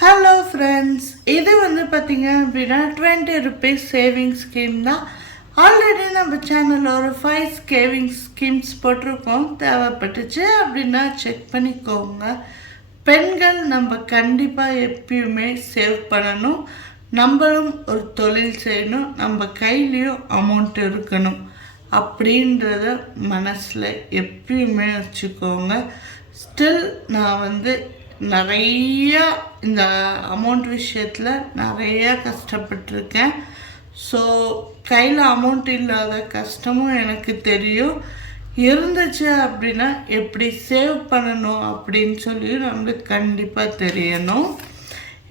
Hello friends இது வந்து பார்த்திங்க அப்படின்னா டுவெண்ட்டி ருபீஸ் சேவிங் ஸ்கீம் தான். ஆல்ரெடி நம்ம சேனலில் ஒரு ஃபைவ் சேவிங் ஸ்கீம்ஸ் போட்டிருக்கோம். தேவைப்பட்டுச்சு அப்படின்னா செக் பண்ணிக்கோங்க. பெண்கள் நம்ம கண்டிப்பாக எப்பயுமே சேவ் பண்ணணும். நம்மளும் ஒரு தொழில் செய்யணும். நம்ம கையிலையும் அமௌண்ட் இருக்கணும். அப்படின்றத மனசில் எப்பயுமே வச்சுக்கோங்க. ஸ்டில் நான் வந்து நிறையா இந்த அமௌண்ட் விஷயத்தில் நிறையா கஷ்டப்பட்டிருக்கேன். ஸோ கையில் அமௌண்ட் இல்லாத கஷ்டமும் எனக்கு தெரியும். இருந்துச்சு அப்படின்னா எப்படி சேவ் பண்ணணும் அப்படின்னு சொல்லி நம்மளுக்கு கண்டிப்பாக தெரியணும்.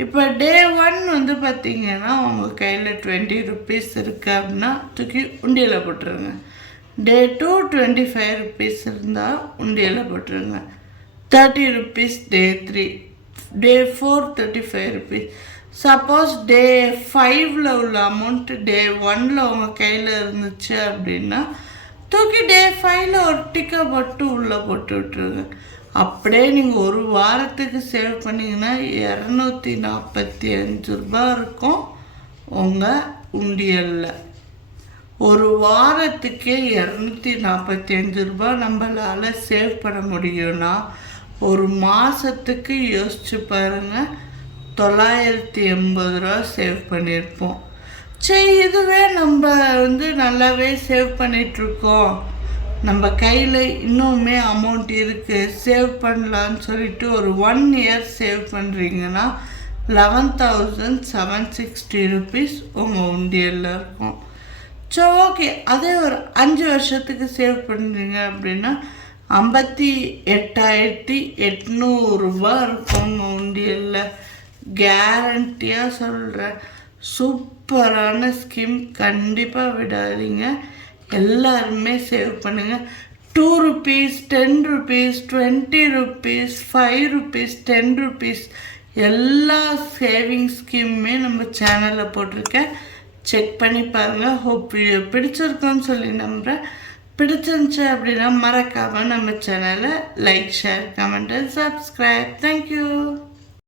இப்போ டே ஒன் வந்து பார்த்திங்கன்னா உங்கள் கையில் டுவெண்ட்டி ருபீஸ் இருக்குது அப்படின்னா தூக்கி உண்டியில் போட்டுருங்க. Day two twenty five rupees இருந்தால் உண்டியில் போட்டுருங்க. Thirty rupees day three day four thirty five rupees suppose day ஃபைவ்ல உள்ள அமௌண்ட்டு டே ஒன்ல உங்கள் கையில் இருந்துச்சு அப்படின்னா தூக்கி டே ஃபைவ்ல ஒரு டிக்கை மட்டும் உள்ளே போட்டு விட்டுருங்க. அப்படியே நீங்கள் ஒரு வாரத்துக்கு சேவ் பண்ணிங்கன்னா இரநூத்தி நாற்பத்தி அஞ்சு ரூபாய் இருக்கும் உங்கள் உண்டியலில். ஒரு வாரத்துக்கே இரநூத்தி நாற்பத்தி அஞ்சு ரூபாய் நம்மளால் சேவ் பண்ண முடியும்னா ஒரு மாதத்துக்கு யோசிச்சு பாருங்கள் தொள்ளாயிரத்தி எண்பது ரூபா சேவ் பண்ணியிருப்போம். சரி இதுவே நம்ம வந்து நல்லாவே சேவ் பண்ணிகிட்ருக்கோம் நம்ம கையில் இன்னுமே அமௌண்ட் இருக்குது சேவ் பண்ணலான்னு சொல்லிட்டு ஒரு ஒன் இயர் சேவ் பண்ணுறீங்கன்னா eleven thousand seven sixty rupees உங்கள் உண்டியலில் இருக்கும். ஸோ ஓகே அதே ஒரு அஞ்சு வருஷத்துக்கு சேவ் பண்ணுறீங்க அப்படின்னா ஐம்பத்தி எட்டாயிரத்தி எட்நூறுரூவா இருக்கும் உங்கள் உண்டியலில். கேரண்டியாக சொல்கிறேன் சூப்பரான ஸ்கீம் கண்டிப்பாக விடாதீங்க. எல்லாருமே சேவ் பண்ணுங்கள் two rupees ten rupees twenty rupees five rupees ten rupees எல்லா சேவிங் ஸ்கீமுமே நம்ம சேனலில் போட்டிருக்கேன். செக் பண்ணி பாருங்கள் ஹோப் வீடியோ பிடிச்சிருக்கோன்னு சொல்லி நம்புகிறேன் பிடிச்சிருந்துச்சு அப்படின்னா மறக்காமல் நம்ம சேனலை like share comment and subscribe thank you